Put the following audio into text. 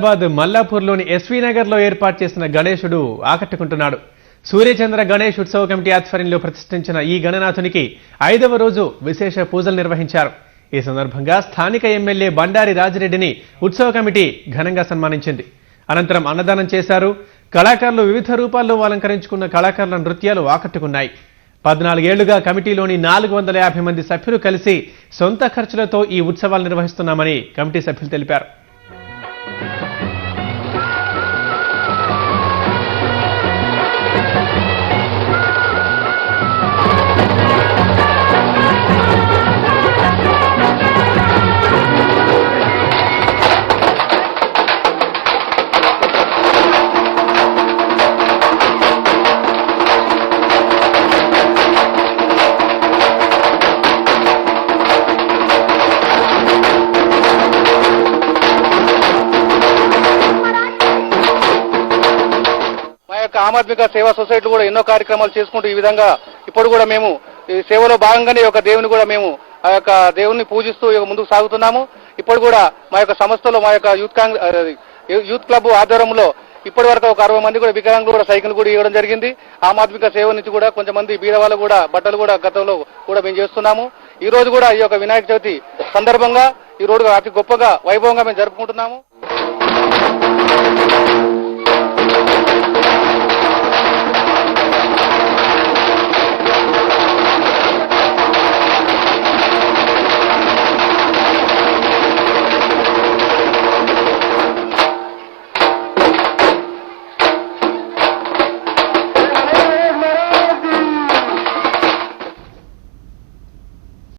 Hyderabad మల్లాపూర్లోని SV నగర్లో ఏర్పాటు చేసిన గణేశుడు ఆకట్టుకుంటున్నాడు. సూర్యచంద్ర గణేష్ ఉత్సవ కమిటీ ఆధ్వర్యంలో ప్రతిష్ఠించిన ఈ గణనాథునికి 5వ రోజు విశేష పూజలు నిర్వహించారు. ఈ సందర్భంగా స్థానిక ఎమ్మెల్యే బండారి రాజిరెడ్డిని ఉత్సవ కమిటీ ఘనంగా సన్మానించింది. అనంతరం అన్నదానం చేశారు. కళాకారులు వివిధ రూపాల్లో అలంకరించుకున్న కళాకారుల నృత్యాలు ఆకట్టుకున్నాయి. 14 ఏళ్లుగా కమిటీలోని 450 మంది సభ్యులు కలిసి సొంత ఖర్చులతో ఈ ఉత్సవాలు నిర్వహిస్తున్నామని కమిటీ సభ్యులు తెలిపారు. ఆమ్ ఆద్మీ సేవా సొసైటీ కూడా ఎన్నో కార్యక్రమాలు చేసుకుంటూ ఈ విధంగా ఇప్పుడు కూడా మేము ఈ సేవలో భాగంగానే ఒక దేవుని కూడా మేము ఆ యొక్క దేవుని పూజిస్తూ ముందుకు సాగుతున్నాము. ఇప్పుడు కూడా మా యొక్క సంస్థలో మా యొక్క యూత్ క్లబ్ ఆధ్వర్యంలో ఇప్పటి వరకు ఒక 60 మంది కూడా వికలాంగులు కూడా సైకిల్ కూడా ఇవ్వడం జరిగింది. ఆమ్ ఆద్మీ సేవ నుంచి కూడా కొంతమంది బీద వాళ్ళు కూడా బట్టలు కూడా గతంలో కూడా మేము చేస్తున్నాము. ఈ రోజు కూడా ఈ యొక్క వినాయక చవితి సందర్భంగా ఈ రోజు అతి గొప్పగా వైభవంగా మేము జరుపుకుంటున్నాము.